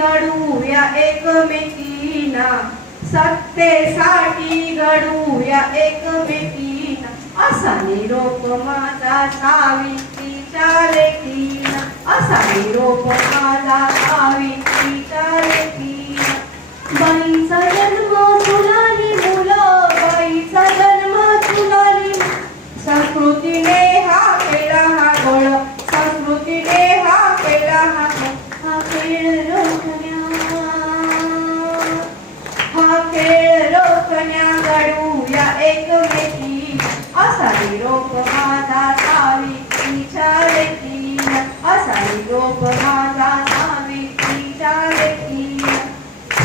घडूया एकमेकींना, सत्तेसाठी घडूया एकमेकींना, असा निरोप माझा सावित्रीच्या लेकींना, असा निरोप माझा सावित्रीच्या लेकींना. बाईचा जन्म तुलानी मुलं, बाईचा जन्म तुलानी, संस्कृतीने हा केला हा गोळ, संस्कृतीने हा केला हा खेळ रोखण्या, हा खेळ रोखण्या घडूया एकमेकी, असा निरोप माझा सावित्रीच्या लेकींना, असा निरोप माझा सावित्रीच्या लेकींना.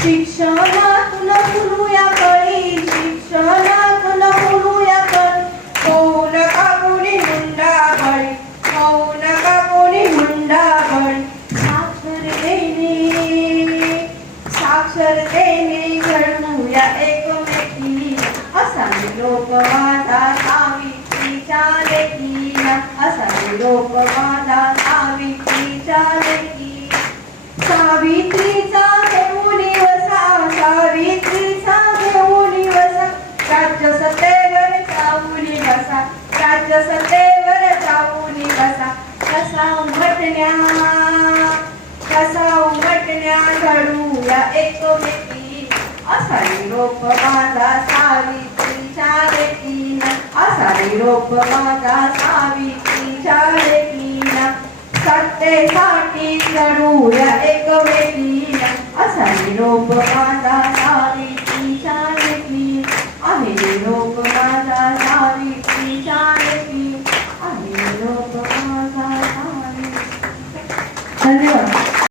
शिक्षणातून फुलूया कळी, शिक्षणातून फुलूया कळी, होऊ नका कोणी हुंडाबळी, होऊ नका कोणी हुंडाबळी. साक्षरतेने घडूया एकमेकी, असा निरोप माझा सावित्रीच्या लेकींना, असा निरोप माझा सावित्रीच्या लेकींना. सावित्रीचा घेऊन वसा, सावित्रीचा घेऊन वसा, राज्य सत्तेवर जाऊन बसा, राज्य सत्तेवर जाऊन बसा. कसा उमटण्या, कसा उमटण्या घडूया एकमेकी, असा निरोप माझा सावित्रीच्या लेकींना, असा निरोप माझा सावित्रीच्या लेकींना. सत्तेसाठी घडूया एकमेकींना, असा निरोप माझा